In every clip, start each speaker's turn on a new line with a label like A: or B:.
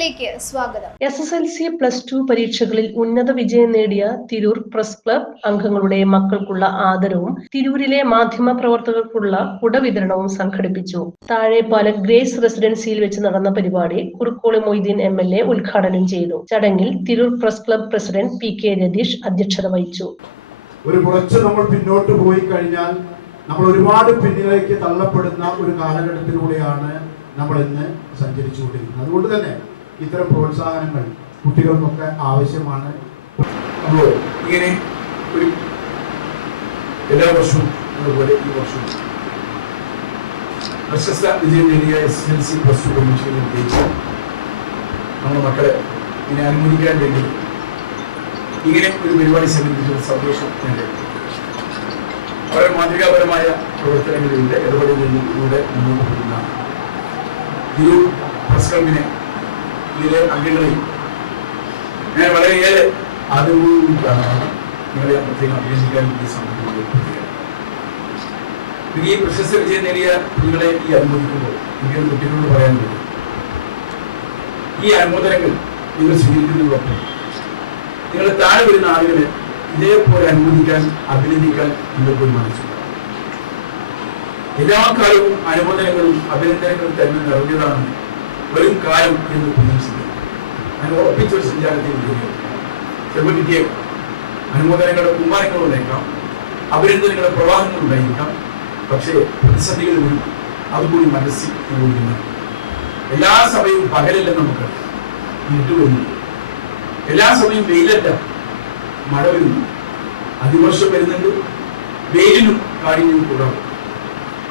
A: ന്യൂസിലേക്ക് സ്വാഗതം.
B: S S L C plus two പരീക്ഷകളിൽ ഉന്നത വിജയം നേടിയ തിരൂർ പ്രസ് ക്ലബ് അംഗങ്ങളുടെ മക്കൾക്കുള്ള ആദരവും തിരൂരിലെ മാധ്യമ പ്രവർത്തകർക്കുള്ള കുടവിതരണവും സംഘടിപ്പിച്ചു. താഴെപ്പാലം ഗ്രേസ് റെസിഡൻസിയിൽ വെച്ച് നടന്ന പരിപാടി Kurukkoli Moideen M L A ഉദ്ഘാടനം ചെയ്തു. ചടങ്ങിൽ Tirur press club president P K Ratheesh അധ്യക്ഷത വഹിച്ചു.
C: ഒരു കുറച്ച് നമ്മൾ പിന്നോട്ട് പോയി കഴിഞ്ഞാൽ നമ്മൾ ഒരുപാട് പിന്നിലേക്ക് തള്ളപ്പെടുന്ന ഒരു കാലഘട്ടത്തിലൂടെയാണ് നമ്മൾ ഇന്ന് സഞ്ചരിച്ചുകൊണ്ടിരിക്കുന്നത്. അതുകൊണ്ട് തന്നെ ഇത്തരം പ്രോത്സാഹനങ്ങൾ കുട്ടികൾക്കൊക്കെ ആവശ്യമാണ്.
D: ഇങ്ങനെ ഒരു എല്ലാ വർഷവും അതുപോലെ ഈ വർഷവും പ്രശസ്ത വിജയം നേടിയ S L C plus two പരീക്ഷയിൽ ജയിച്ച് നമ്മുടെ മക്കളെ ഇതിനെ അനുമതിക്കാൻ വേണ്ടി ഇങ്ങനെ ഒരു പരിപാടി സംഘടിപ്പിച്ചത് സന്തോഷം ഞാൻ വളരെ മാതൃകാപരമായ പ്രവർത്തനങ്ങളിലൂടെ ഇടപെടലുകളിലൂടെ മുന്നോട്ട് പോകുന്ന തിരു പ്രസ് ക്ലബിനെ ഇതിലെ അംഗങ്ങളെയും ഞാൻ വളരെയേറെ ആദരവോടുകൂടിയാണ് നിങ്ങളെ പ്രത്യേകം അഭിനന്ദിക്കാൻ വേണ്ടി ഈ പ്രശസ്ത വിജയം നേടിയ നിങ്ങളെ ഈ അനുമോദിക്കുമ്പോൾ എനിക്ക് കുട്ടികളോട് പറയാൻ കഴിയും ഈ അനുമോദനങ്ങൾ നിങ്ങൾ സ്വീകരിക്കുന്നതോടൊപ്പം നിങ്ങൾ താഴെ വരുന്ന ആളുകളെ ഇതേപോലെ അനുമോദിക്കാൻ അഭിനന്ദിക്കാൻ നിങ്ങൾക്ക് ഒരു മനസ്സുണ്ട്. എല്ലാ കാലവും അനുമോദനങ്ങളും അഭിനന്ദനങ്ങളും തന്നെ നിറഞ്ഞതാണ് വരും കാലം എന്ന് പ്രതീക്ഷിക്കുന്നു. ഞാൻ ഉറപ്പിച്ചൊരു സഞ്ചാരത്തിൽ ചിലപ്പോൾ കിട്ടിയ അനുമോദനങ്ങളുടെ കുമ്മാരങ്ങൾ ഉണ്ടായിരിക്കാം. അഭിനന്ദനങ്ങളുടെ പ്രവാഹങ്ങൾ ഉണ്ടായിരിക്കാം. പക്ഷേ പ്രതിസന്ധികൾ വരും അതുകൂടി മനസ്സിൽ എല്ലാ സമയവും പകലല്ല നമുക്ക്. ഇരുട്ട് എല്ലാ സമയവും വെയിലല്ല. മഴ വരുന്നു. അതിവർഷം വരുന്നുണ്ട്. വെയിലിനും കാഠിന്യവും കൂടാം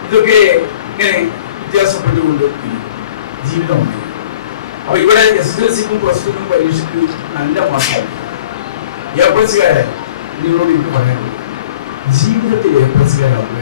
D: ഇതൊക്കെ ഇങ്ങനെ വ്യത്യാസപ്പെട്ടുകൊണ്ട് ഇരിക്കും. ജീവിതമുണ്ട്. അപ്പൊ ഇവിടെ എസ് എൽ സിക്കും പ്ലസ് ടുക്കും പരീക്ഷയ്ക്ക് നല്ല മാർക്കാണ് എ പ്ലസ്സുകാരെ നിങ്ങളോട് എനിക്ക് പറയാനുള്ളത് ജീവിതത്തിൽ എ പ്ലസ്സുകാരാവുക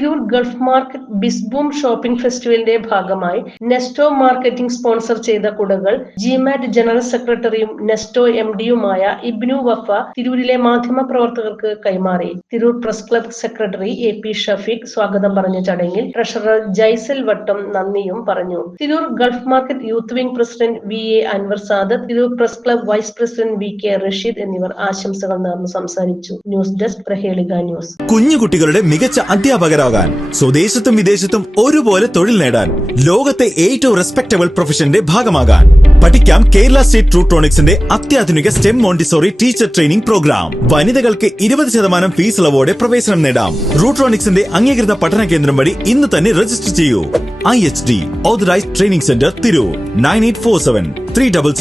B: തിരൂർ ഗൾഫ് മാർക്കറ്റ് ബിസ്ബൂം ഷോപ്പിംഗ് ഫെസ്റ്റിവലിന്റെ ഭാഗമായി നെസ്റ്റോ മാർക്കറ്റിംഗ് സ്പോൺസർ ചെയ്ത കുടകൾ ജിമാറ്റ് ജനറൽ സെക്രട്ടറിയും നെസ്റ്റോ എം ഡിയുമായ ഇബ്നു വഫ തിരൂരിലെ മാധ്യമ പ്രവർത്തകർക്ക് കൈമാറി. Tirur press club secretary A P Shafeeq സ്വാഗതം പറഞ്ഞ ചടങ്ങിൽ ട്രഷറർ ജൈസൽ വട്ടം നന്ദിയും പറഞ്ഞു. Tirur gulf market youth wing president V A Anwar Sadath Tirur press club vice president V K Rasheed എന്നിവർ ആശംസകൾ നേർന്ന് സംസാരിച്ചു. ന്യൂസ് ഡെസ്ക് പ്രഹേളിക ന്യൂസ്.
E: കുഞ്ഞുകുട്ടികളുടെ മികച്ച അധ്യാപകരാകാൻ സ്വദേശത്തും വിദേശത്തും ഒരുപോലെ തൊഴിൽ നേടാൻ ലോകത്തെ ഏറ്റവും റെസ്പെക്ടബിൾ പ്രൊഫഷന്റെ ഭാഗമാകാൻ. പഠിക്കാം കേരള സ്റ്റേറ്റ് ട്രൂട്രോണിക്സിന്റെ അത്യാധുനിക STEM Montessori teacher training programme. വനിതകൾക്ക് ഇരുപത് ശതമാനം ഫീസ് ഇളവോടെ പ്രവേശനം നേടാം. റൂട്രോണിക്സിന്റെ അംഗീകൃത പഠന കേന്ദ്രം വഴി ഇന്ന് തന്നെ രജിസ്റ്റർ ചെയ്യൂ. I H D authorised training centre Tirur nine eight four seven three double